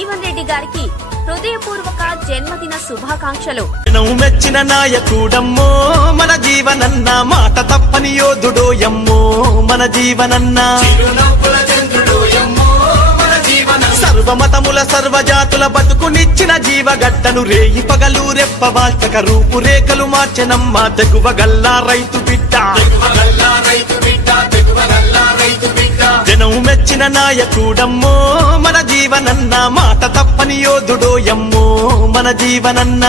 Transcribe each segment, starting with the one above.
జీవన్ రెడ్డి గారికి హృదయపూర్వక జన్మదిన శుభాకాంక్షలు. మెచ్చిన నాయకుడమ్మో మన జీవనన్న, మాట తప్పని యోధుడోయమ్మో మన జీవనన్న, సర్వమతముల సర్వజాతుల బతుకునిచ్చిన జీవగడ్డను రేయి పగలు రెప్పవాల్చక రూపురేఖలు మార్చెనమ్మ తెగువ గల్లా రైతు బిడ్డ. జనం మెచ్చిన నాయకుడమ్మో మన జీవనన్న, మాట తప్పని యోధుడోయమ్మో మన జీవనన్న.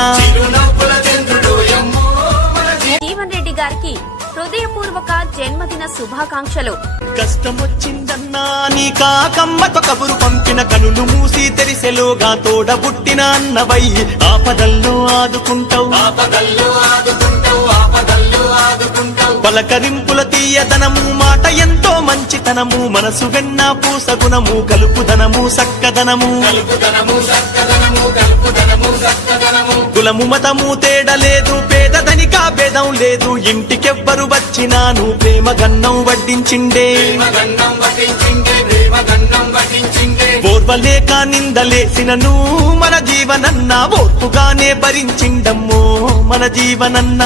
జీవన్ రెడ్డి గారికి హృదయపూర్వక జన్మదిన శుభాకాంక్షలు. కష్టమొచ్చిందన్నా నీ కాకమ్మతో కబురు పంపిన, కనులు మూసి తెరిసెలోగా తోడబుట్టిన అన్నవై ఆపదల్లో ఆదుకుంటావు. పలకరింపుల తీయదనము, మాట ఎంతో మంచితనము, మనసు వెన్న పూసగుణము, కలుపుదనము సక్కదనము. కులము మతము తేడలేదు, పేదదనిక భేదం లేదు, ఇంటికెవ్వరు వచ్చినాను ప్రేమ గన్నం వడ్డించిండే. ఓర్వలేక నిందలేసినను మన జీవనన్న, ఓర్పుగానే భరించిండమ్మో మన జీవనన్న.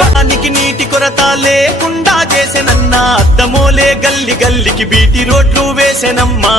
కానికి నీటి కొరత లేకుండా చేసెనన్నా, అద్దమోలే గల్లి గల్లికి బీటి రోడ్లు వేసెనమ్మా.